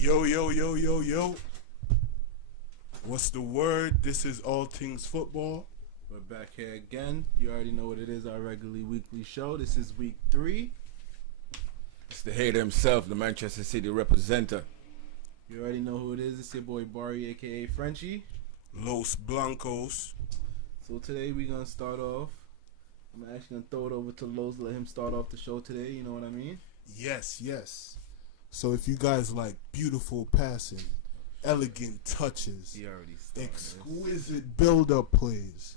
Yo, yo, yo, yo, yo. What's the word? This is All Tings Football. We're back here again. You already know what it is, our regularly weekly show. This is week 3. It's the hater himself, the Manchester City representative. You already know who it is. It's your boy Bari, aka Frenchie. Los Blancos. So today we're going to start off. I'm actually going to throw it over to Los, let him start off the show today. You know what I mean? Yes. So if you guys like beautiful passing, elegant touches, He already started. exquisite build-up plays,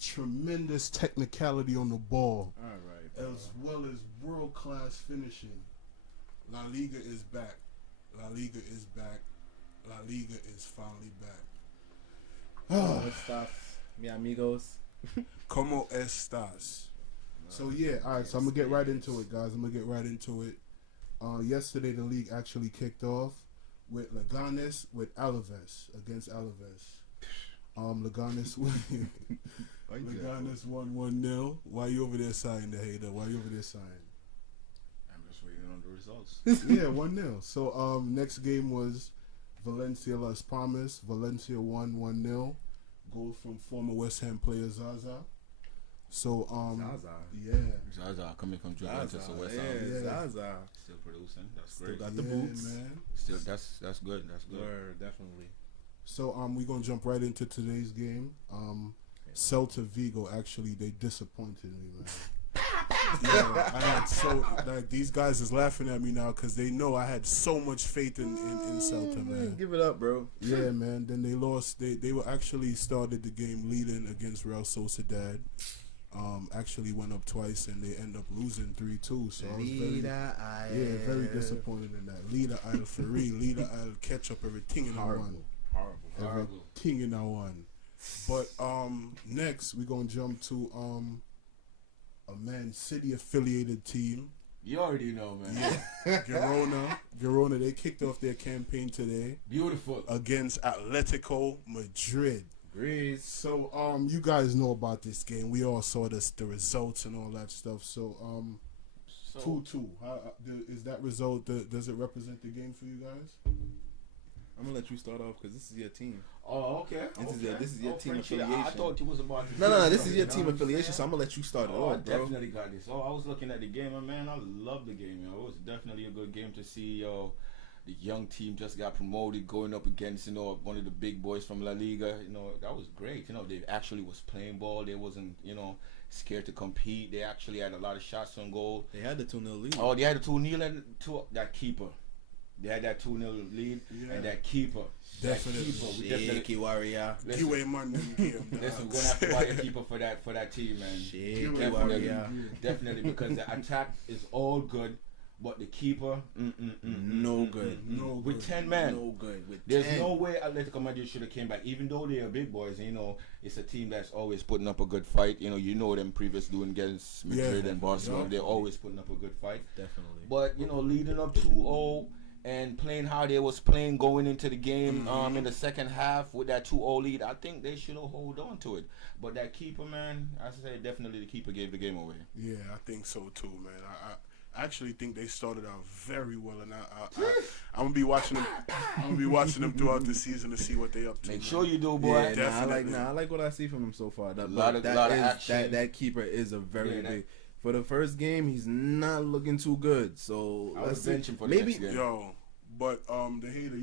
tremendous technicality on the ball, All right, bro. as well as world-class finishing, La Liga is back. La Liga is back. La Liga is finally back. ¿Cómo estás, mi amigos? ¿Cómo estás? So yeah, all right. So I'm gonna get right into it, guys. Yesterday the league actually kicked off with Leganes with Alaves against Alaves. Leganes won 1-0. Why you over there sighing, the hater? Why you over there sighing? I'm just waiting on the results. Yeah, 1-0. So next game was Valencia Las Palmas. Valencia won 1-0. Goal from former West Ham player Zaza. So Zaza. yeah. Zaza coming from Juventus to West Yeah, Ham. Zaza. Still producing. That's Still great. got the boots. Man. Still, that's good. That's good. Word, definitely. So we're gonna jump right into today's game. Celta Vigo actually they disappointed me, man. Yeah, I had these guys is laughing at me now because they know I had so much faith in Celta, man. Give it up, bro. Yeah, man. Then they lost. They were actually started the game leading against Real Sociedad. Actually went up twice and they end up losing 3-2. So I was very disappointed in that. Leader Al Ferry, Leader Al Ketchup, everything in our one. Horrible. Everything in our one. But next we're gonna jump to a Man City affiliated team. You already know, man. Yeah. Girona, they kicked off their campaign today Beautiful. against Atletico Madrid. Breeze. So you guys know about this game. We all saw the results and all that stuff. So 2-2. Is that result? Does it represent the game for you guys? I'm gonna let you start off because this is your team. Oh, okay. This is your team Frenchie, affiliation. I thought you was about to. No. This is your team affiliation, so I'm gonna let you start it Oh, I off, bro. definitely got this. Oh, I was looking at the game, and man, I love the game. It was definitely a good game to see. The young team just got promoted, going up against one of the big boys from La Liga. That was great. They actually was playing ball. They wasn't scared to compete. They actually had a lot of shots on goal. They had the 2-0 lead. Oh, they had a 2-0 and that keeper. They had that 2-0 lead and that keeper. Definitely. Shaky warrior. Listen, we're gonna have to buy a keeper for that team, man. Shaky warrior. Definitely, because the attack is all good, but the keeper, No good. with 10 men, No good. With there's 10. no way Atletico Madrid should have came back. Even though they are big boys, it's a team that's always putting up a good fight. You know them previous doing against Madrid and Barcelona. They're always putting up a good fight. Definitely. But leading up 2-0 and playing how they was playing going into the game in the second half with that 2-0 lead, I think they should have hold on to it. But that keeper, man, I say definitely the keeper gave the game away. Yeah, I think so too, man. I actually think they started out very well, and I'm gonna be watching them. I'm gonna be watching them throughout the season to see what they up to. Make man. sure you do, boy. Yeah, Definitely. I like what I see from him so far. That Lot of action. That keeper is a very big. For the first game, he's not looking too good. So I was benching for the maybe next game. Yo, but the hater,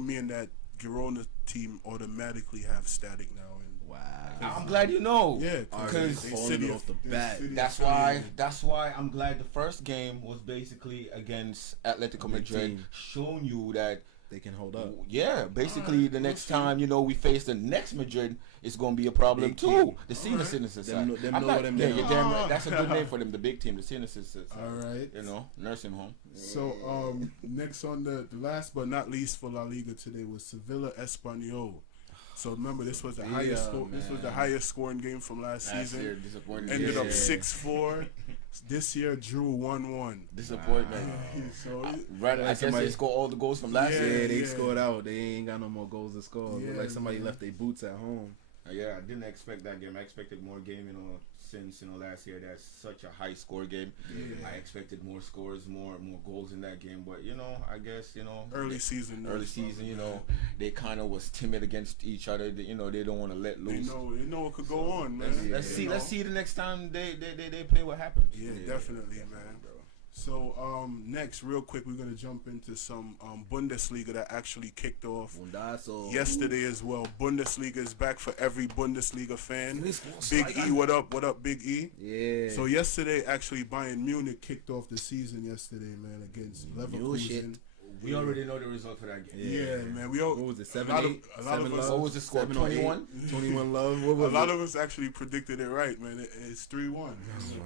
me and that Girona team automatically have static now, and wow. I'm glad you know. yeah, Because they falling City off the bat. That's why I'm glad the first game was basically against Atletico Madrid, team. showing you that They can hold up. yeah, basically the next time we face the next Madrid, it's gonna be a problem Big too. team. The senior citizens side. Them I'm know not- what them yeah, know. you're damn right. That's a good name for them. The big team, the senior citizens. All right. Nursing home. So next on the last but not least for La Liga today was Sevilla Espanyol. So remember, this was the highest score. This was the highest scoring game from last season. Year, disappointing. Ended up Yeah. 6-4. This year drew 1-1. Disappointment. So Right, I guess they score all the goals from last Yeah. year. Yeah, they scored out. They ain't got no more goals to score. Yeah, Look like somebody man. left their boots at home. Yeah, I didn't expect that game. I expected more game, since last year. That's such a high score game. Yeah. I expected more scores, more goals in that game. But I guess early season, they kind of was timid against each other. They don't want to let loose. They know what could go on, man. Let's see the next time they play what happens. Yeah, definitely, man. Bro. So next, real quick, we're gonna jump into some Bundesliga that actually kicked off yesterday as well. Bundesliga is back for every Bundesliga fan. Big E, what up? What up, Big E? Yeah. So yesterday, actually, Bayern Munich kicked off the season yesterday, man, against Leverkusen. We already know the result for that game. Yeah, man. We all. What was it? 7-8. A lot of us. What was the score? 21. 21 love. What was a lot of us actually predicted it right, man. It's 3-1. Oh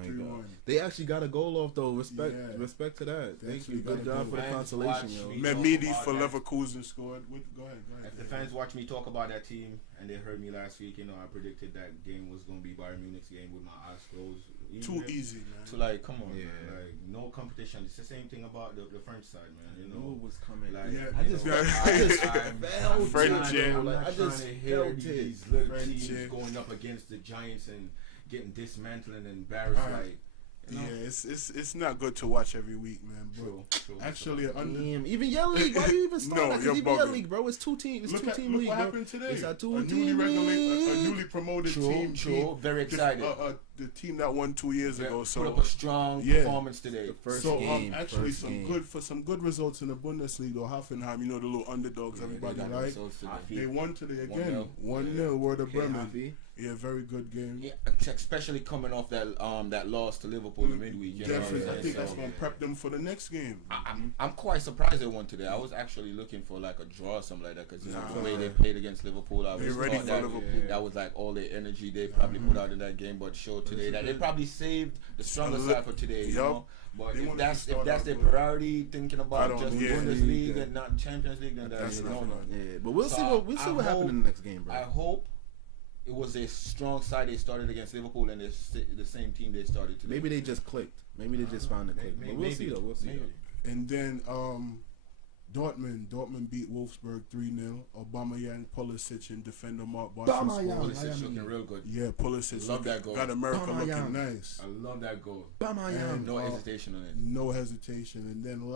my God. They actually got a goal off though. Respect to that. Thank you. Good job for the consolation, yo. Memidi for Leverkusen scored. Go ahead. If the fans watch me talk about that team and they heard me last week, I predicted that game was going to be Bayern Munich's game with my eyes closed. Too easy, man. To come on, man. Like, no competition. It's the same thing about the French side, man. I knew it was coming. Like, I just felt Frenchie. I'm not I just trying to hear felt these little teams going up against the Giants and getting dismantled and embarrassed. Like, yeah, it's not good to watch every week, man. Bro. True. Actually, even your league. Why you even start? No, Because you're even your bugging. league, bro. It's two teams. It's look two-team look league, what bro. happened today. It's a a two-team newly promoted team. True. Very excited. The team that won 2 years ago. So put up a strong performance today. Actually, some good results in the Bundesliga. Hoffenheim, the little underdogs everybody like. They won today again. 1-0. Werder Bremen. Yeah, very good game. Yeah, especially coming off that loss to Liverpool in midweek. Definitely, I think that's gonna prep them for the next game. I'm quite surprised they won today. I was actually looking for like a draw or something like that because the way they played against Liverpool, I was ready for Liverpool. That was like all the energy they probably put out in that game, but showed today that they probably saved the stronger side for today. You know? But if that's their priority, thinking about just Bundesliga and not Champions League, then that's no. Yeah, but we'll see what happens in the next game, bro. I hope it was a strong side they started against Liverpool and the same team they started today. Maybe they just clicked. Maybe they just found the click. But we'll see though. And then Dortmund beat Wolfsburg 3-0. Aubameyang, Pulisic, and defender Mark Bartra scored. Pulisic looking real good. Yeah, Pulisic love that goal. Got America looking nice. I love that goal. And, no hesitation on it. No hesitation. And then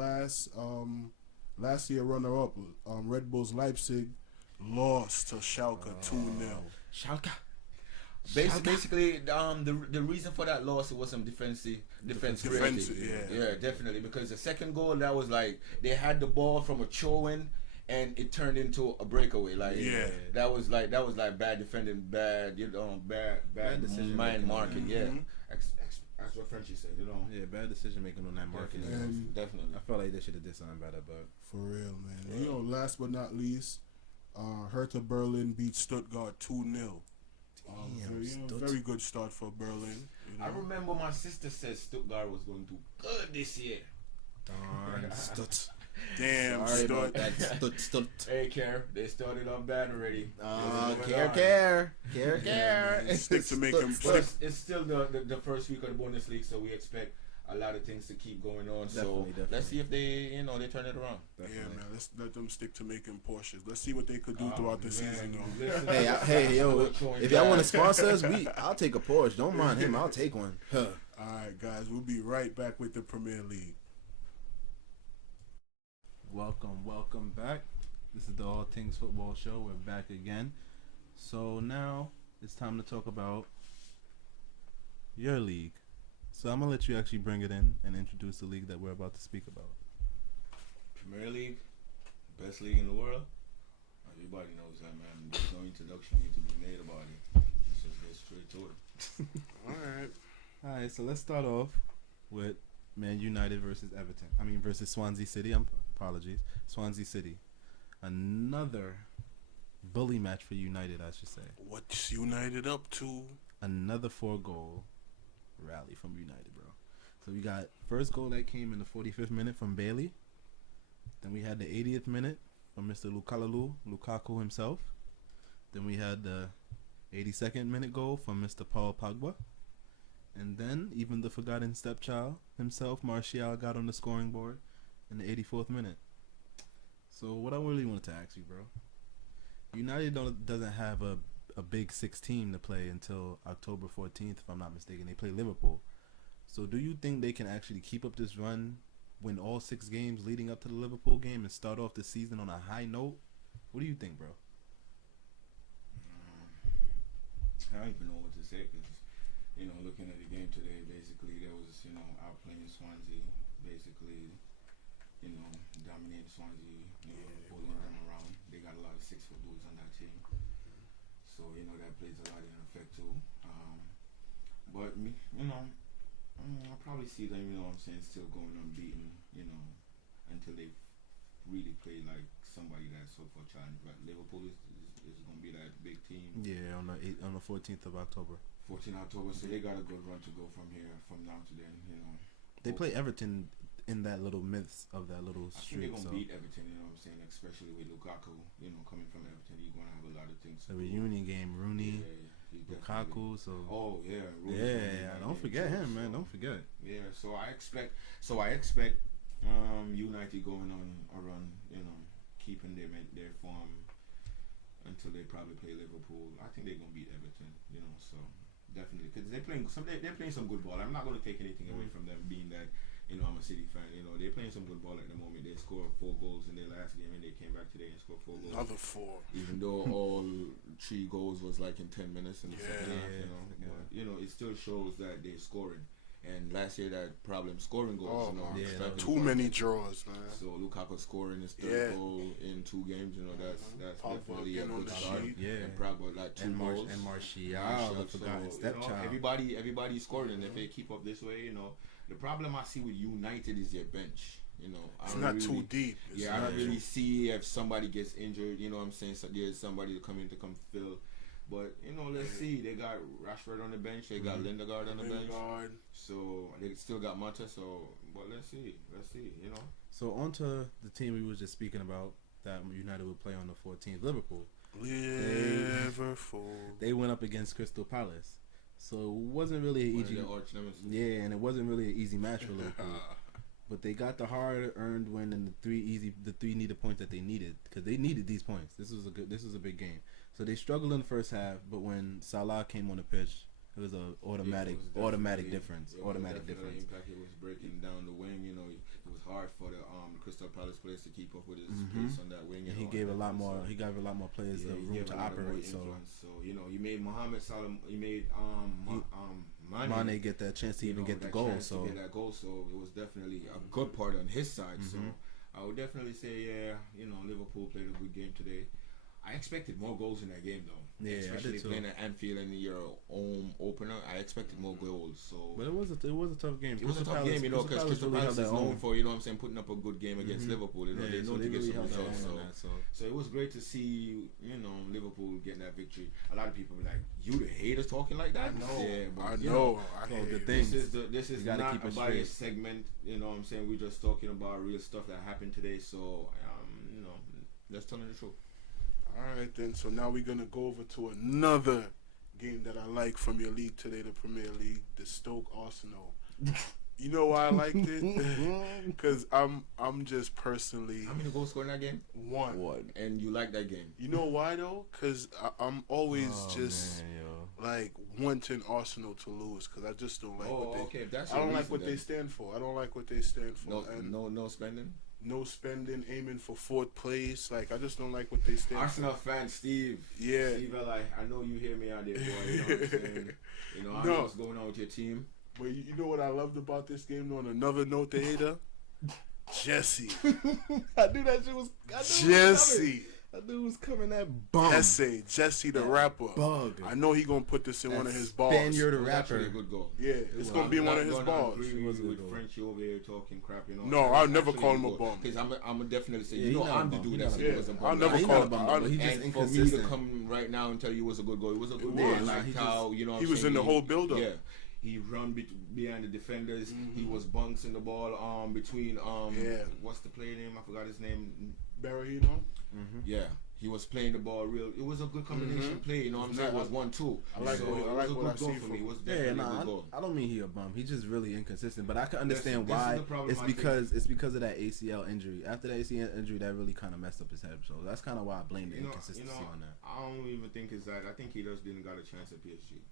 last year runner-up, Red Bulls Leipzig lost to Schalke 2-0. Schalke. Basically, the reason for that loss, it was some defense. Yeah, definitely. Because the second goal, that was like they had the ball from a throw-in, and it turned into a breakaway. Like that was like bad defending, bad decision, mind marking. Yeah, that's what Frenchie said. Yeah, bad decision making on that market. Definitely. I felt like they should have did something better, but for real, man. Last but not least, Hertha Berlin beat Stuttgart 2-0. Very good start for Berlin. I remember my sister said Stuttgart was going to do good this year. Darn Stutt. Damn Stutt. Hey, Care, they started off bad already. Care. Stick to make them. It's still the first week of the Bundesliga, so we expect a lot of things to keep going on. Definitely. Let's see if they turn it around. Definitely. Yeah, man. Let's let them stick to making Porsches. Let's see what they could do throughout the season, though. Hey, yo! If y'all want to sponsor us, I'll take a Porsche. Don't mind him. I'll take one. All right, guys. We'll be right back with the Premier League. Welcome back. This is the All Tings Football Show. We're back again. So now it's time to talk about your league. So I'm going to let you actually bring it in and introduce the league that we're about to speak about. Premier League, best league in the world. Everybody knows that, man. There's no introduction need to be made about it. Let's just get straight to it. All right, so let's start off with Man United versus versus Swansea City. Apologies. Swansea City. Another bully match for United, I should say. What's United up to? Another 4-goal rally from United, bro. So we got first goal that came in the 45th minute from Bailey. Then we had the 80th minute from Mr. Lukaku himself. Then we had the 82nd minute goal from Mr. Paul Pogba. And then even the forgotten stepchild himself, Martial, got on the scoring board in the 84th minute. So what I really wanted to ask you, bro. United doesn't have a a Big Six team to play until October 14th, if I'm not mistaken. They play Liverpool. So do you think they can actually keep up this run, win all 6 games leading up to the Liverpool game, and start off the season on a high note? What do you think, bro? I don't even know what to say because, looking at the game today, basically there was, outplaying Swansea, basically, dominating Swansea, pulling them around. They got a lot of 6-foot dudes on that team. So, that plays a lot in effect too. But, me, I probably see them, still going unbeaten, until they really play like somebody that's so far challenged. But Liverpool is going to be that big team. Yeah, on the 14th of October. 14th October, so they got a good run to go from now to then, They play Everton in that little midst of that little streak. I think they're going to beat Everton, especially with Lukaku, coming from Everton, he's going to have a lot of things. The reunion game, Rooney, Lukaku, so... Oh, yeah. Don't forget him, man. Don't forget. Yeah, so I expect United going on a run, keeping their form until they probably play Liverpool. I think they're going to beat Everton, so definitely. Because they're playing some good ball. I'm not going to take anything away from them being that, I'm a City fan. They're playing some good ball at the moment. They scored 4 goals in their last game and they came back today and scored 4 goals. Another 4. Even though all 3 goals was like in 10 minutes in the second half, But, it still shows that they're scoring. And last year that problem scoring goals, too many draws, man. So Lukaku scoring his 3rd goal in 2 games, that's definitely a good start. Yeah, and Pogba like 2 goals. And Martial, the forgotten stepchild. Everybody scoring, and if they keep up this way, the problem I see with United is their bench. It's not too deep. I don't really see if somebody gets injured. So there's somebody to come fill. But, let's see. They got Rashford on the bench. They got Lindegaard on the bench. So, they still got Mata. But let's see. So, on to the team we were just speaking about that United would play on the 14th, Liverpool. They went up against Crystal Palace. So, it wasn't really an easy... and it wasn't really an easy match for Liverpool. But they got the hard-earned win and the 3 needed points that they needed. Because they needed these points. This was a big game. So they struggled in the first half, but when Salah came on the pitch, it was an automatic difference. Impact. It was breaking down the wing. It was hard for the Crystal Palace players to keep up with his pace on that wing. And he gave a lot more. He gave a lot more players the room to operate. So you made Mohamed Salah. You made Mane get that chance to even get the goal. So it was definitely a good part on his side. So I would definitely say, Liverpool played a good game today. I expected more goals in that game, though. Yeah, especially I did too. Playing at Anfield in your own opener. I expected more goals. So, but it was a tough game. It was a tough game, because Crystal Palace is known for, putting up a good game against Liverpool. They know to get some results. So it was great to see, Liverpool getting that victory. A lot of people were like, "You the haters talking like that?" I know. Yeah, but, I know. The thing. This is not a biased segment. We're just talking about real stuff that happened today. So, let's tell them the truth. All right, then. So now we're going to go over to another game that I like from your league today, the Premier League, the Stoke Arsenal. You know why I liked it? Because I'm just personally... How many goals scored in that game? 1. And you like that game? You know why, though? Because I'm always wanting Arsenal to lose, because I just don't like I don't like what they stand for. I don't like what they stand for. No spending? No spending, aiming for 4th place. Like, I just don't like what they stand Arsenal for. fan Steve. Yeah. Steve, I know you hear me out there, boy. You know what I'm saying? I know what's going on with your team. But you know what I loved about this game, though? On another note, the hater? Jesse. I knew that shit was... Jesse. That dude was coming that bum. Jesse the rapper. Bug. I know he gonna put this in one of his balls. Spaniard the rapper. A good goal. Yeah, it's gonna be one of his balls. With Frenchie over here talking crap, No, I'll never call him a bum. Because I'm gonna definitely say, I'm the dude that said it was a bum. I'll never call him a bum. And for me to come right now and tell you it was a good goal, it was a good goal. Like how, he was in the whole build-up. Yeah. He run behind the defenders. He was bunks in the ball between what's the player name? I forgot his name. Bari, Yeah. He was playing the ball real. It was a good combination play. You know what I'm saying? It was 1-2. I like so what it I was like a what I good goal see for from me. It him. was definitely a good goal. I don't mean he a bum. He's just really inconsistent. But I can understand This is why. the problem, It's I because think. it's because of that ACL injury. After that ACL injury, that really kind of messed up his head. So that's kind of why I blame the inconsistency on that. I don't even think it's that. I think he just didn't got a chance at PSG.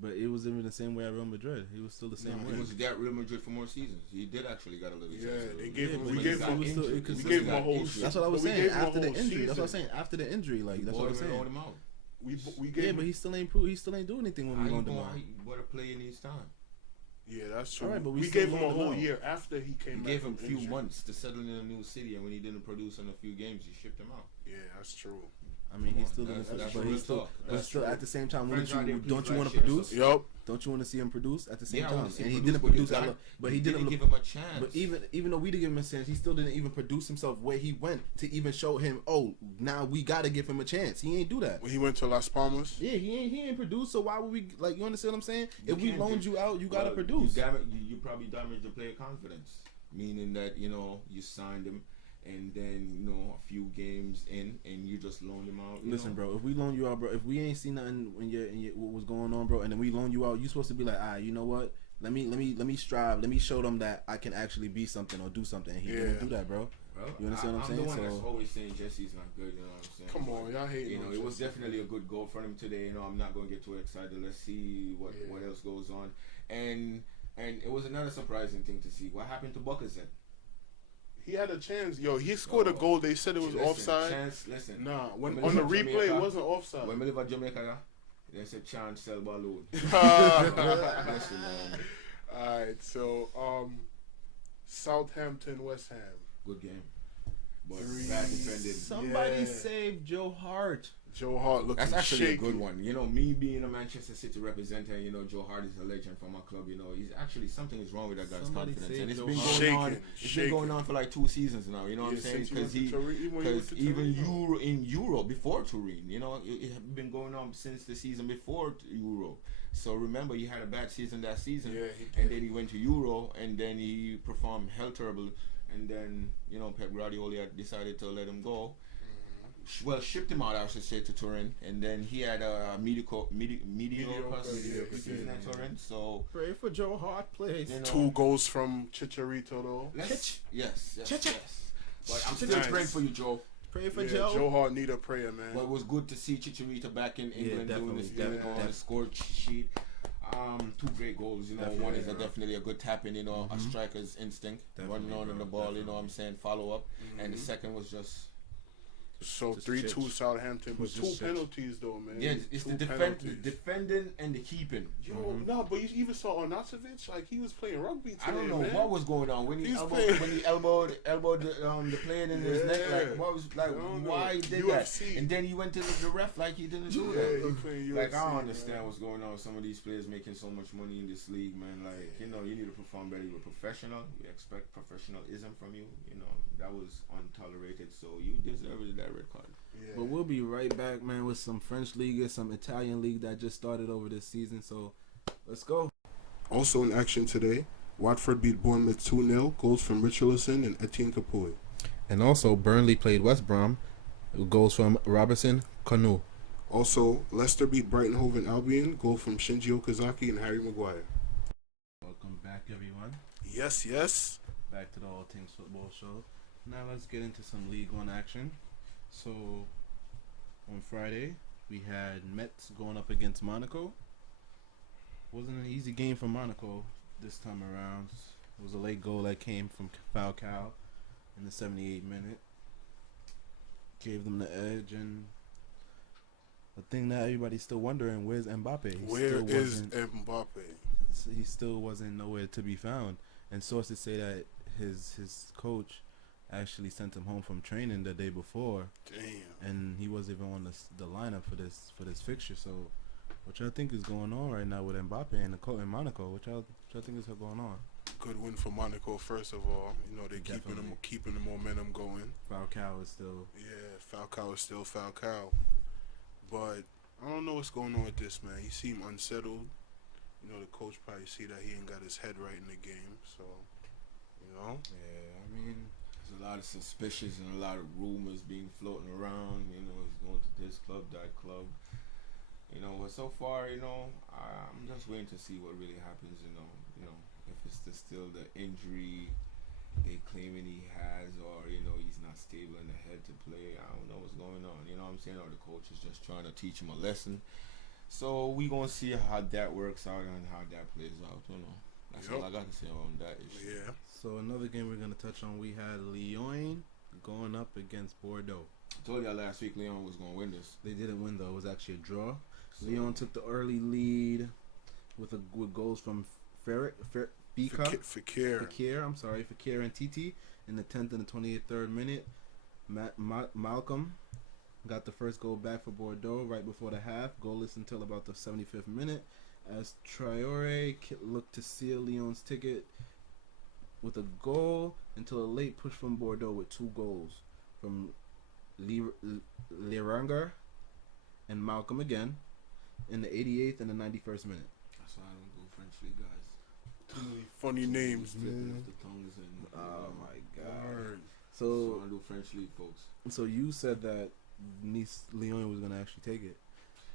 But it was even the same way at Real Madrid. He was still the same way. He was at Real Madrid for more seasons. He did actually got a little chance. Yeah, they gave him. but We gave him. we gave him a whole. That's what I was but we saying. gave him a After the whole injury, that's what I'm season. saying. After the injury, like that's what I'm saying. Him out. We gave him. But he still ain't do anything when we loaned him out. What a play in his time. Yeah, that's true. All right, but we still gave him a loaned whole out. year after he came He back. gave him a few injury. months to settle in a new city, and when he didn't produce in a few games, he shipped him out. Yeah, that's true. I mean, he's still at the same time. Don't you want to produce? Yup. Don't you want to see him produce at the same I time? wanna see And him he didn't produce, produce. But he didn't didn't give him a chance. But even though we didn't give him a chance, he still didn't even produce himself where he went to even show him. Oh, now we gotta give him a chance. He ain't do that. When he went to Las Palmas. Yeah, he ain't produce. So why would we like? You understand what I'm saying? If we loaned you out, you gotta produce. You probably damaged the player confidence, meaning that you signed him. And then a few games in, and you just loaned him out. Listen, bro. If we loan you out, bro. If we ain't seen nothing when what was going on, bro, and then we loan you out, you supposed to be like, you know what? Let me strive. Let me show them that I can actually be something or do something. And he didn't do that, bro. You understand what I'm saying? I'm the one that's always saying Jesse's not good. You know what I'm saying? Come on, y'all hating. It was definitely a good goal for him today. I'm not going to get too excited. Let's see what else goes on. And it was another surprising thing to see. What happened to Buckers? He had a chance. Yo, he scored a goal. They said it was offside. Nah, when on the replay, it wasn't offside. When we live at Jamaica, they said chance sell balloon. Listen, man. All right, so Southampton, West Ham. Good game. But bad defended. Somebody saved Joe Hart. Joe Hart looking That's actually shaky. a good one. Me being a Manchester City representative, Joe Hart is a legend for my club. He's actually something is wrong with that guy's confidence, and it's been going on. It's been going on for like 2 seasons now. You know what I'm saying? Because even in Euro before Turin, it had been going on since the season before Euro. So remember, he had a bad season that season, and then he went to Euro, and then he performed hell terrible, and then Pep Guardiola decided to let him go. Well, shipped him out, I should say, to Turin, and then he had a mediocre season at Turin. So pray for Joe Hart, please. 2 goals from Chicharito, though. Yes. But I'm still praying for you, Joe. Pray for Joe. Joe Hart need a prayer, man. But it was good to see Chicharito back in England doing this thing on the score sheet. 2 great goals, one is definitely a good tapping, a striker's instinct, running on the ball, what I'm saying, follow up, and the second was just. So 3-2 Southampton, but 2 penalties though, man. Yeah, it's the defending and the keeping. No, but you even saw Arnautovic, like he was playing rugby today, I don't know man. what was going on when he elbowed the player in his neck. Like what was why he did UFC. That? And then he went to the ref like he didn't do that. Like I don't understand what's going on with some of these players making so much money in this league, man. Like you need to perform better. You're a professional. We expect professionalism from you. That was untolerated. So you deserve that red card. Yeah. But we'll be right back, man, with some French Liga, some Italian league that just started over this season. So let's go. Also in action today, Watford beat Bournemouth 2-0. Goals from Richarlison and Etienne Capoue. And also Burnley played West Brom. Goals from Robinson, Kanu. Also, Leicester beat Brighton Hove Albion. Goal from Shinji Okazaki and Harry Maguire. Welcome back, everyone. Yes. Back to the All Tings Football show. Now let's get into some League One action. So, on Friday, we had Metz going up against Monaco. Wasn't an easy game for Monaco this time around. It was a late goal that came from Falcao in the 78th minute. Gave them the edge, and the thing that everybody's still wondering, where's Mbappe? Where is Mbappe? He still wasn't nowhere to be found. And sources say that his coach actually sent him home from training the day before. Damn. And he wasn't even on the lineup for this fixture. So, what y'all think is going on right now with Mbappe and the coach in Monaco? What y'all think is going on? Good win for Monaco, first of all. They're keeping the momentum going. Falcao is still. Yeah, Falcao is still Falcao. But I don't know what's going on with this, man. He seemed unsettled. The coach probably see that he ain't got his head right in the game. So, Yeah, I mean, there's a a lot of suspicions and a lot of rumors being floating around. You know, he's going to this club, that club. You know, but so far, you know, I'm just waiting to see what really happens. You know, if it's still the injury they claiming he has, or you know, he's not stable in the head to play. I don't know what's going on. You know what I'm saying? Or the coach is just trying to teach him a lesson. So we gonna see how that works out and how that plays out. You know, that's all I got to say on that issue. Yeah. So another game we're gonna touch on. We had Lyon going up against Bordeaux. I told y'all last week Lyon was gonna win this. They didn't win though. It was actually a draw. So Lyon took the early lead with goals from Fekir and Titi in the 10th and the 23rd minute. Malcolm got the first goal back for Bordeaux right before the half, goalless until about the 75th minute, as Traore looked to seal Lyon's ticket with a goal until a late push from Bordeaux with 2 goals from Leranger and Malcolm again in the 88th and the 91st minute. That's why I don't do French League, guys. Too many funny names, man. The tongues and, oh my God. So I do French League, folks. So you said that Lyon was gonna actually take it.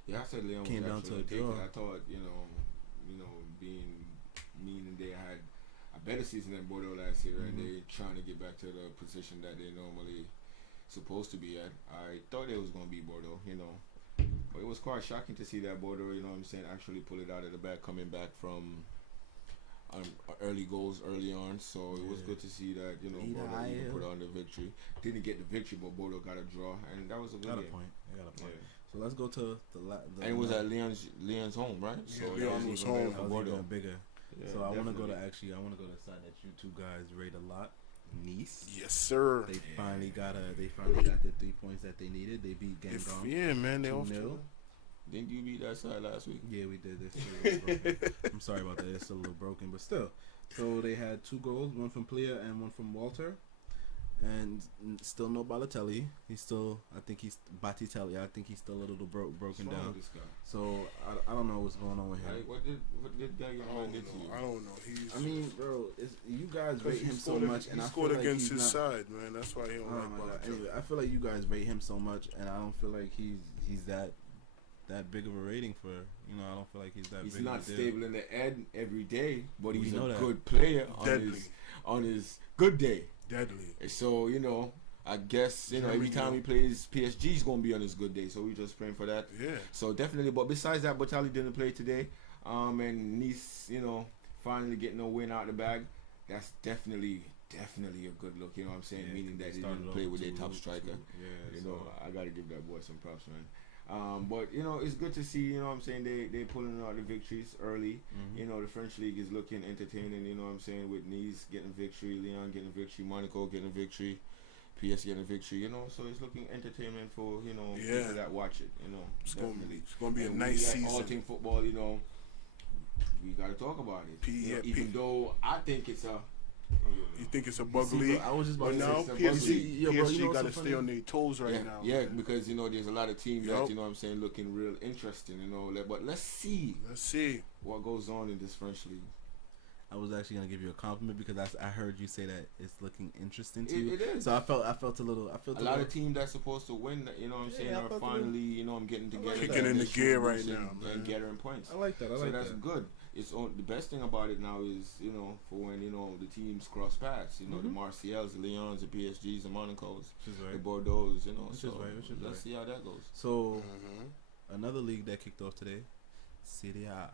Yeah, I said Lyon came was down to a take draw. it. I thought, meaning they had a better season than Bordeaux last year, and they trying to get back to the position that they normally supposed to be at. I thought it was gonna be Bordeaux, but it was quite shocking to see that Bordeaux, actually pull it out of the bag, coming back from early goals early on. So it was good to see that Bordeaux even put on the victory. Didn't get the victory, but Bordeaux got a draw, and that was a good game. They got a point. So let's go to the and it was at Lyon's home, right? Yeah, so Lyon was home. That was even bigger. Yeah, so I want to go to the side that you two guys rate a lot. Nice. Yes, sir. They finally got the 3 points that they needed. They beat Guingamp. Yeah, man. They off 2-0. Didn't you beat that side last week? Yeah, we did. They're still a little broken. I'm sorry about that. It's still a little broken, but still. So they had 2 goals, one from Plea and one from Walter. And still no Balotelli. He's still, I think he's Battitelli. I think he's still a little broken down. This guy? So I don't know what's going on with him. What did that young man do to you? I don't know. I mean, bro, you guys rate him so much, and I scored feel like against he's his not, side, man. That's why he don't oh like my God. Balotelli. Anyway, I feel like you guys rate him so much, and I don't feel like he's that big of a rating for. I don't feel like he's that. He's big not of a deal. stable in the end every day, but he's a that. good player Deadly. on his good day. Deadly. So I guess every time he plays PSG, he's gonna be on his good day. So we just praying for that. Yeah. So definitely, but besides that, Botali didn't play today. And Nice, finally getting a win out of the bag. That's definitely a good look. You know what I'm saying? Yeah, Meaning that they started didn't play with their top 2-2. striker. Yeah. I gotta give that boy some props, man. But it's good to see. You know what I'm saying? They pulling out the victories early. Mm-hmm. The French league is looking entertaining. You know what I'm saying? With Nice getting victory, Lyon getting victory, Monaco getting victory. PS getting a victory, so it's looking entertainment for people that watch it, It's definitely. gonna be a nice season. All Tings Football, we gotta talk about it. Even though I think it's a. You think it's a bug league? I was just about But to now say PSG got to stay on their toes right now. Yeah, because there's a lot of teams that Yup. looking real interesting. But let's see what goes on in this French league. I was actually gonna give you a compliment because I heard you say that it's looking interesting to you. It is. So I felt a little. A lot of teams that's supposed to win, are finally, getting together, Kicking in the gear right now, and man. gathering points. I like that. So that's good. It's the best thing about it now is for when the teams cross paths. The Marseilles, the Lyons, the PSGs, the Monacos, the Bordeaux. Let's see how that goes. So another league that kicked off today, Serie A.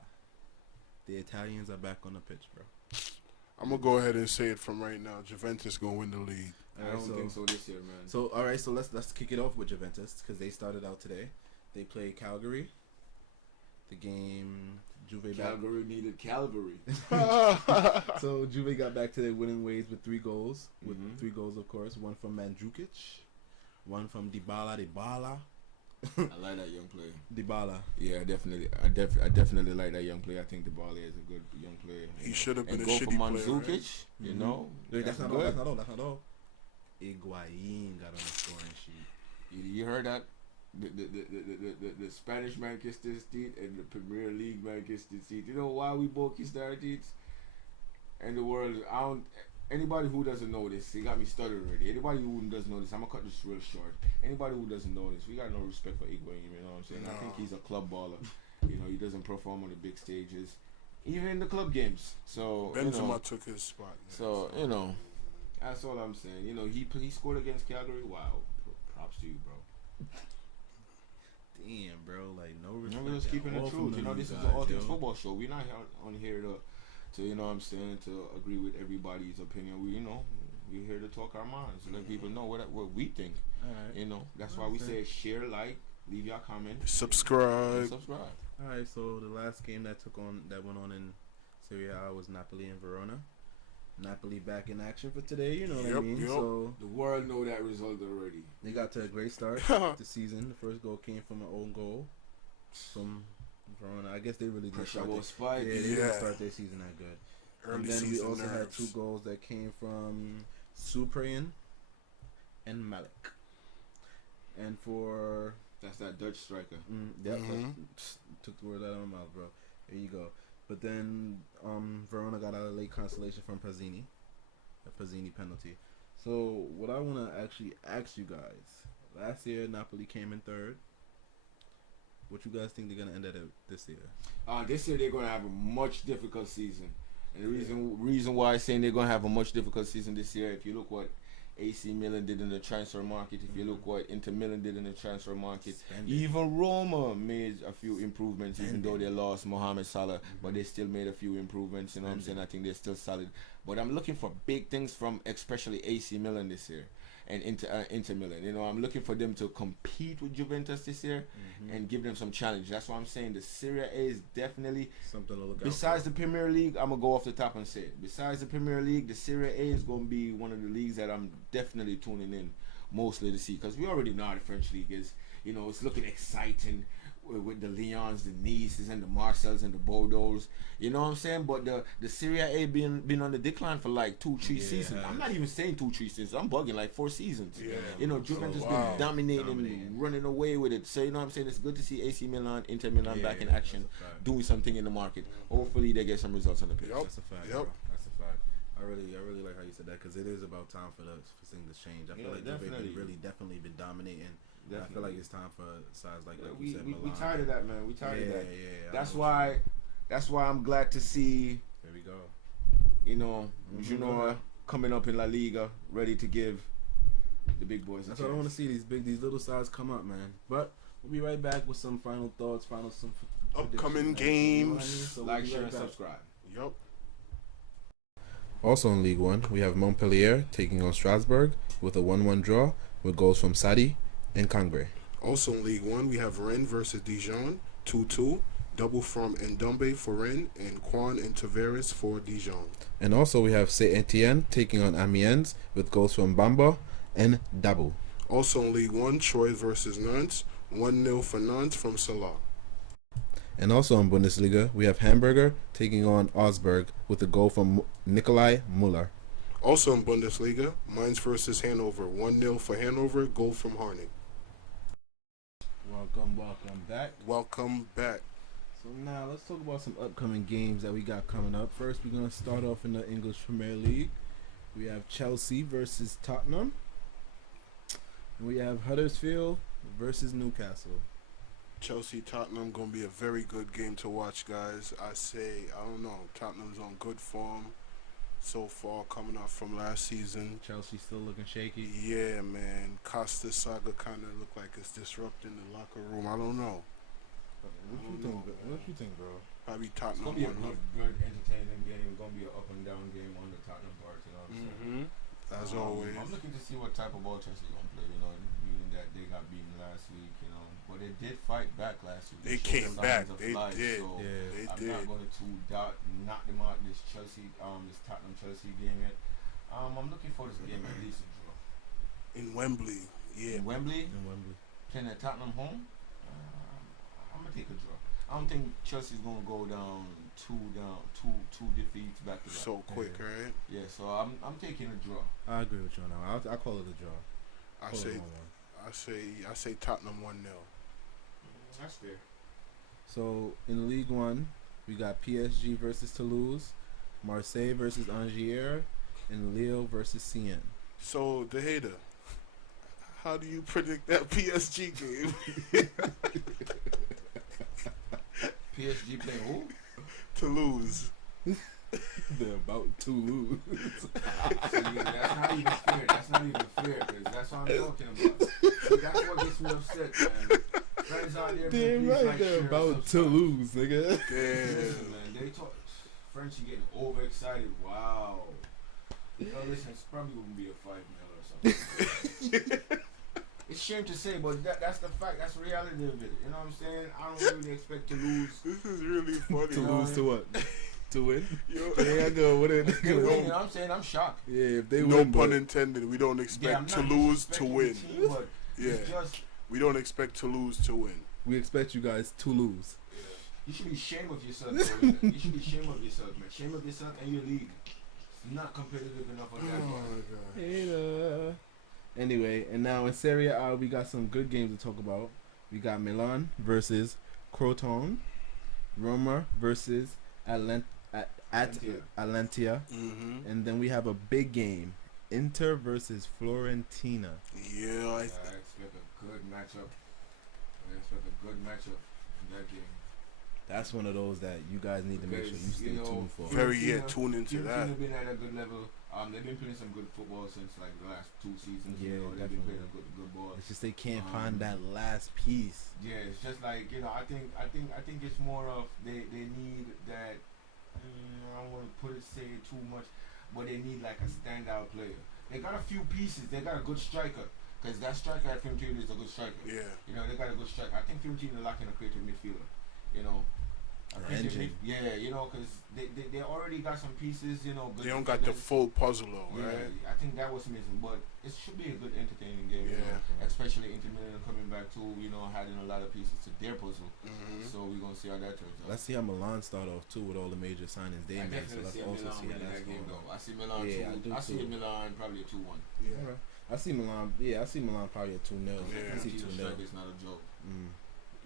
The Italians are back on the pitch, bro. I'm gonna go ahead and say it from right now. Juventus gonna win the league. I don't think so this year, man. So all right, so let's kick it off with Juventus because they started out today. They played Calgary. The game, Calgary needed Calvary. So Juve got back to their winning ways with 3 goals. With 3 goals, of course. One from Mandzukic, one from Dybala. I like that young player. Dybala. Yeah, definitely. I definitely like that young player. I think Dybala is a good young player. He should have been and a go shitty for player, Mandzukic, right? Wait, that's not all. good. That's not all. Higuain got on the scoring sheet. You heard that? The Spanish man kissed his teeth and the Premier League man kissed his teeth. You know why we both kissed our teeth? And the world, anybody who doesn't know this, they got me stuttered already. Anybody who doesn't know this, I'm gonna cut this real short. Anybody who doesn't know this, we got no respect for Higuain. You know what I'm saying? No. I think he's a club baller. You know, he doesn't perform on the big stages, even in the club games. So Benzema took his spot. Man. So that's all I'm saying. You know, he scored against Calgary. Wow, props to you, bro. Damn, bro, like no respect. We're just keeping the all truth. from You know, you this is guys, the All Tings yo. Football show. We're not on here to you know what I'm saying, to agree with everybody's opinion. We're here to talk our minds and let people know what we think. All right. You know, that's why we say share, like, leave your comment, Subscribe. and subscribe. All right, so the last game that went on in Serie A was Napoli and Verona. Napoli back in action for today, you know what I mean? Yep. So The world know that result already. they got to a great start the season. The first goal came from an own goal from Verona. I guess they really did Pressure start will spike. they didn't start their season that good. Early And then we season also had nerves. 2 goals that came from Suprayan and Malik. And for That's that Dutch striker. took the words out of my mouth, bro. There you go. But then Verona got a late consolation from Pazzini, a Pazzini penalty. So what I want to actually ask you guys: last year Napoli came in 3rd. What you guys think they're gonna end at this year? This year they're going to have a much difficult season. And the reason why I'm saying they're going to have a much difficult season this year, if you look what AC Milan did in the transfer market, if you look what Inter Milan did in the transfer market, even Roma made a few improvements, even though they lost Mohamed Salah, but they still made a few improvements, you know what I'm saying? I think they're still solid. But I'm looking for big things from especially AC Milan this year. And Inter Milan, you know, I'm looking for them to compete with Juventus this year and give them some challenge. That's why I'm saying the Serie A is definitely Something to look out besides for. the Premier League. I'm gonna go off the top and say it. Besides the Premier League, the Serie A is gonna be one of the leagues that I'm definitely tuning in mostly to see, because we already know how the French league is. You know, it's looking exciting with the Lyons, the Nices, and the Marseilles and the Bordeaux. You know what I'm saying? But the Serie A been on the decline for like 2-3 seasons. I'm not even saying 2-3 seasons. I'm bugging like 4 seasons. Yeah. You know, Juventus been dominating, running away with it. So you know what I'm saying? It's good to see AC Milan, Inter Milan back in action, doing something in the market. Hopefully they get some results on the pitch. That's a fact. Bro. That's a fact. I really like how you said that, because it is about time for things to change. I feel like they've definitely been dominating. I feel like it's time for sides like you said, we Milan. tired of that, man. We tired of that. Yeah. That's why I'm glad to see, There we go. you know, Genoa coming up in La Liga, ready to give the big boys a That's chance. what I want to see, these little sides come up, man. But we'll be right back with some final thoughts, some Upcoming predictions, games. you know what I mean? So Like, we'll be share, right and back. subscribe. Yup. Also in League 1, we have Montpellier taking on Strasbourg with a 1-1 draw with goals from Sadi and Cangre. Also in League 1, we have Rennes versus Dijon, 2-2. Double from Ndombe for Rennes and Kwan and Tavares for Dijon. And also we have Saint Etienne taking on Amiens with goals from Bamba and Dabu. Also in League 1, Troyes versus Nantes, 1-0 for Nantes from Salah. And also in Bundesliga, we have Hamburger taking on Augsburg with a goal from Nikolai Müller. Also in Bundesliga, Mainz versus Hanover, 1-0 for Hanover, goal from Harnik. Welcome back. So now let's talk about some upcoming games that we got coming up. First, we're going to start off in the English Premier League. We have Chelsea versus Tottenham. And we have Huddersfield versus Newcastle. Chelsea-Tottenham going to be a very good game to watch, guys. I don't know, Tottenham's on good form so far, coming up from last season. Chelsea still looking shaky. Yeah, man. Costa saga kind of look like it's disrupting the locker room. I don't know. What you think, bro? Probably It's Tottenham. gonna be a good, entertaining game. It's gonna be an up and down game on the Tottenham part. You know what I'm saying? As always. I'm looking to see what type of ball Chelsea gonna play. You know, meaning that they got beaten last week. You know, but they did fight back last week. They showed came signs back. of They life. did. So They I'm did. not going to knock them out this Tottenham Chelsea game yet. I'm looking for this game at least a draw. In Wembley. Yeah. In Wembley, In Wembley. playing at Tottenham home, I'm gonna take a draw. I don't think Chelsea's gonna go down two defeats back to back. So quick, right? Yeah, so I'm taking a draw. I agree with you now. I call it a draw. I say Tottenham 1-0. That's fair. So in League 1, we got PSG versus Toulouse, Marseille versus Angers, and Lille versus CN. So the hater, how do you predict that PSG game? PSG playing who? To lose. They're about to lose. See, that's not even fair. That's not even fair, because that's what I'm talking about. See, that's what gets me upset, man. Friends out there, Damn right, they're about to lose, nigga. Damn. Listen, man, they talk. Frenchie getting overexcited. Wow. You know, listen, it's probably wouldn't be a 5-0 or something. It's a shame to say, but that's the fact. That's the reality of it. You know what I'm saying? I don't really expect to lose. This is really funny. To lose to what? To win? Yo. They go. What They win, you know what I'm saying? I'm shocked. Yeah, if they No win, pun intended. We don't expect to lose to win. Team, but Yeah. it's just, We don't expect to lose to win. we expect you guys to lose. you should be ashamed of yourself, bro. You should be ashamed of yourself, man. Shame of yourself and your league. It's not competitive enough on that one. God. Anyway, and now in Serie A, we got some good games to talk about. We got Milan versus Crotone, Roma versus Atalanta, Mm-hmm. and then we have a big game, Inter versus Florentina. Yeah, I expect a good matchup. I expect a good matchup in that game. That's one of those that you guys need to make sure you Because, stay you know, tuned for. tune into that. Fiorentina been at a good level. They've been playing some good football since like the last 2 seasons. Yeah, you know, they've been definitely. playing a good ball. It's just they can't find that last piece. Yeah, it's just like, you know, I think it's more of they need that. I don't want to say it too much, but they need like a standout player. They got a few pieces. They got a good striker, because that striker at Fiorentina is a good striker. Yeah. You know, they got a good striker. I think Fiorentina are lacking a creative midfielder. You know. Engine. Yeah, you know, because they already got some pieces, you know. Good They don't got the full puzzle though, yeah, right? I think that was missing, but it should be a good entertaining game, you Yeah. know, especially Inter Milan coming back too, you know, adding a lot of pieces to their puzzle. Mm-hmm. So we're gonna see how that turns out. Let's see how Milan start off too with all the major signings they I made. So definitely let's see also Milan see how winning that's that game going. though. I see Milan Yeah, I do I see too. Milan probably a 2-1. Yeah. Alright. I see Milan. Yeah, I see Milan probably a 2-0. Yeah. I see 2-0. Strike is not a joke.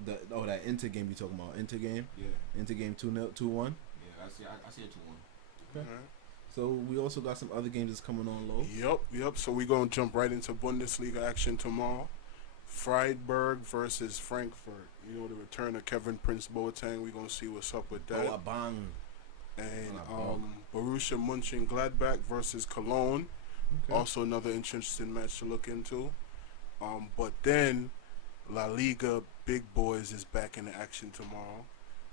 That Inter game you talking about? Inter game? Yeah, Inter game 2-0, 2-1. yeah, I see a 2-1. Okay. So we also got some other games that's coming on low. Yep. So we're gonna jump right into Bundesliga action tomorrow. Freiburg versus Frankfurt. You know, the return of Kevin Prince Boateng. We're gonna see what's up with that. Oh, a bang. And Oh, Borussia Mönchengladbach versus Cologne. Okay. Also another interesting match to look into. But then La Liga big boys is back in action tomorrow.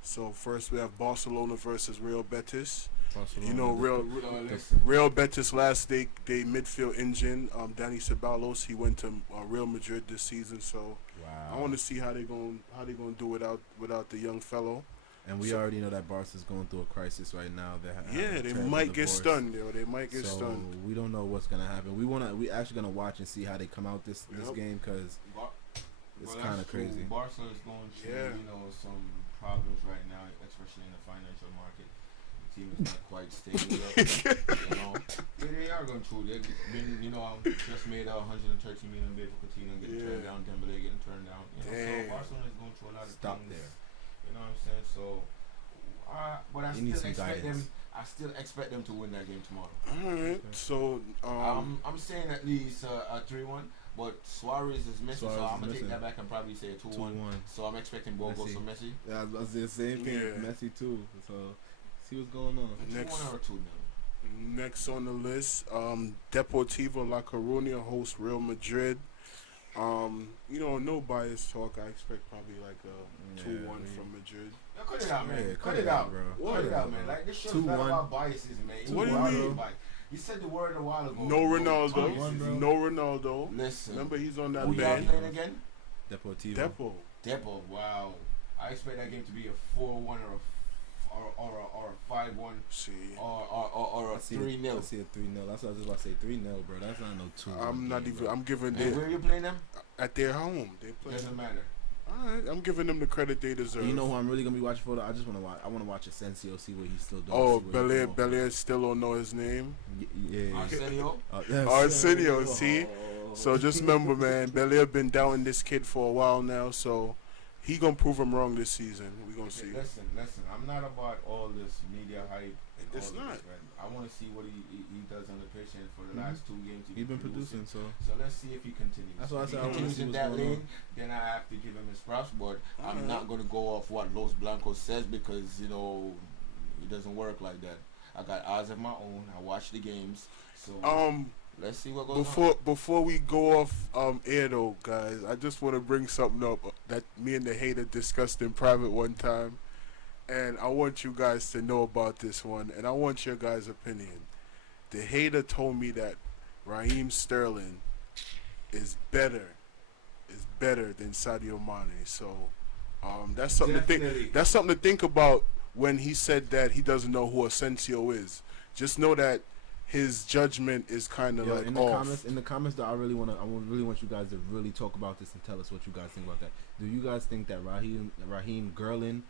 So first we have Barcelona versus Real Betis. Barcelona. You know, Real Betis last day midfield engine. Dani Ceballos, he went to Real Madrid this season. So Wow. I want to see how they gonna do without the young fellow. And we already know that Barca's going through a crisis right now. They might get stunned, yo. They might get so stunned. we don't know what's gonna happen. We actually gonna watch and see how they come out this Yep. game because it's kind of crazy. Barca is going through, you know, some problems right now, especially in the financial market. The team is not quite stable up. You know, they are going through. They've been, you know, just made a 130 million bid for Coutinho getting turned down, Dembele getting turned down. You know, so Barcelona is going through a lot of Stop things. there. You know what I'm saying? So, but I You need still some expect guidance. them. I still expect them to win that game tomorrow. All right. So I'm saying at least a 3-1, but Suarez is missing, Suarez so is I'm gonna missing. take that back and probably say a 2-1. 2-1. So I'm expecting both goals Messi. from Messi. Yeah, I was the same thing. Yeah. Messi too. So see what's going on. Next. 2-1 or 2-0. Next on the list, Deportivo La Coruña hosts Real Madrid. You know, no bias talk. I expect probably like a 2-1 from Madrid. Yo, cut it out, man. Yeah, cut it out, bro. Cut it out, man. Like, this show's 2-1. not about biases, man. What do you mean? You said the word a while ago. No Ronaldo. biases. No Ronaldo. Listen. Remember, he's on that Who y'all bench. playing again? Deportivo. Depo. Depo. Wow. I expect that game to be a 4-1 or a 5-1 See, or a 3-0. I see a 3-0. That's what I was just about to say. 3-0, bro. That's not no 2. I'm not even. I'm giving And them where you playing them? at their home. They play. Doesn't matter. All right, I'm giving them the credit they deserve. You know who I'm really gonna be watching for? Though? I just want to watch. I want to watch Asensio, see what he's still doing. Oh, see what he's going for. Belair still don't know his name. Yeah. Arsenio? Arsenio, see? So just remember, man, Belair been doubting this kid for a while now, so he gonna prove him wrong this season. We gonna see. Listen. I'm not about all this media hype. It's not. I want to see what he does on the pitch, and for the last 2 games He's been producing. So let's see if he continues. That's why I said if he continues in that lane, then I have to give him his props. But I'm not going to go off what Los Blancos says because it doesn't work like that. I got eyes of my own. I watch the games. So let's see what goes on. Before we go off air though, guys, I just want to bring something up that me and the hater discussed in private one time, and I want you guys to know about this one, and I want your guys' opinion. The hater told me that Raheem Sterling is better than Sadio Mane. So that's something to think about when he said that he doesn't know who Asensio is. Just know that his judgment is kind of like off. In the comments, though, I really want you guys to really talk about this and tell us what you guys think about that. Do you guys think that Raheem Sterling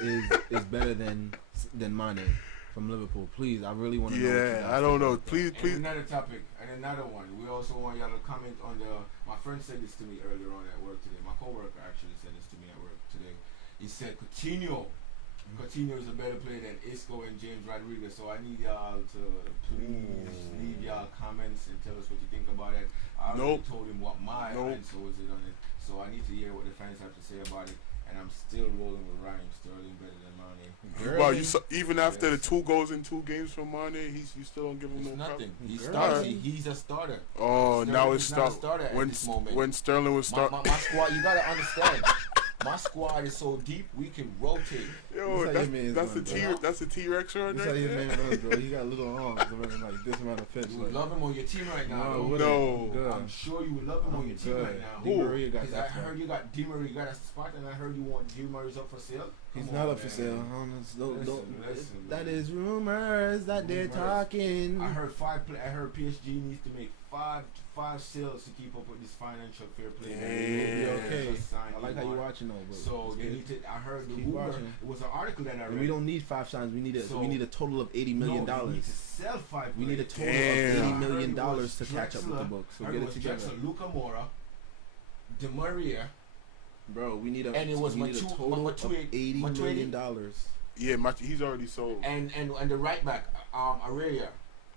is better than Mane from Liverpool? Please, I really want to know. Yeah, I don't know. Please. And another topic, and another one. We also want y'all to comment on my friend said this to me earlier on at work today. My coworker actually said this to me at work today. He said Coutinho is a better player than Isco and James Rodriguez. So I need y'all to please leave y'all comments and tell us what you think about it. I already told him what my answer was on it. So I need to hear what the fans have to say about it. And I'm still rolling with Raheem Sterling better than Mane. Wow, even after the 2 goals in 2 games from Mane, you still don't give him no nothing. Problem? He's a starter. Oh, Sterling now it's not a starter at this moment. When Sterling was starting. My squad, you gotta understand. My squad is so deep, we can rotate. Yo, that's a T-Rex right there. That's how your man runs, bro. He got little arms, like this amount of pitch. You would love him on your team right now. No. I'm sure you would love him on your team right now. Because I heard you got Di Maria, you got a spot, and I heard you want Di Maria's up for sale. He's not up for sale. Listen, that is rumors that they're talking. I heard PSG needs to make five sales to keep up with this financial fair play. Okay. I like how you're watching though. So they need to. I heard the rumor. It was an article that I read. We don't need 5 signs. We need a total of $80 million. No, we need to sell 5. We need a total of $80 million to catch up with the books. So get it together. Luka Mora, Di Maria. Bro, we need a total of $80 million. Yeah, he's already sold. And the right back, Aurier.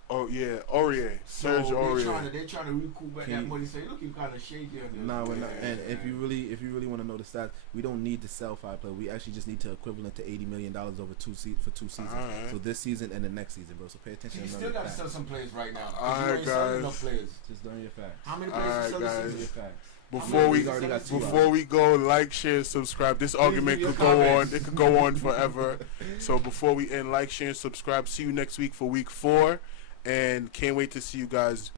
Oh yeah, Aurier. Serge Aurier. They're trying to recoup back that money. Say, look, you kind of shaky on this. Nah, we're not. And if you really want to know the stats, we don't need to sell 5 players. We actually just need to equivalent to $80 million over 2 seasons. Right. So this season and the next season, bro. So pay attention. You still got to sell some players right now. All right, guys. Enough players. Just learn your facts. How many players you sell this season? Facts. Before we go, like, share, subscribe. This argument could go on. It could go on forever. So before we end, like, share, and subscribe. See you next week for week 4, and can't wait to see you guys.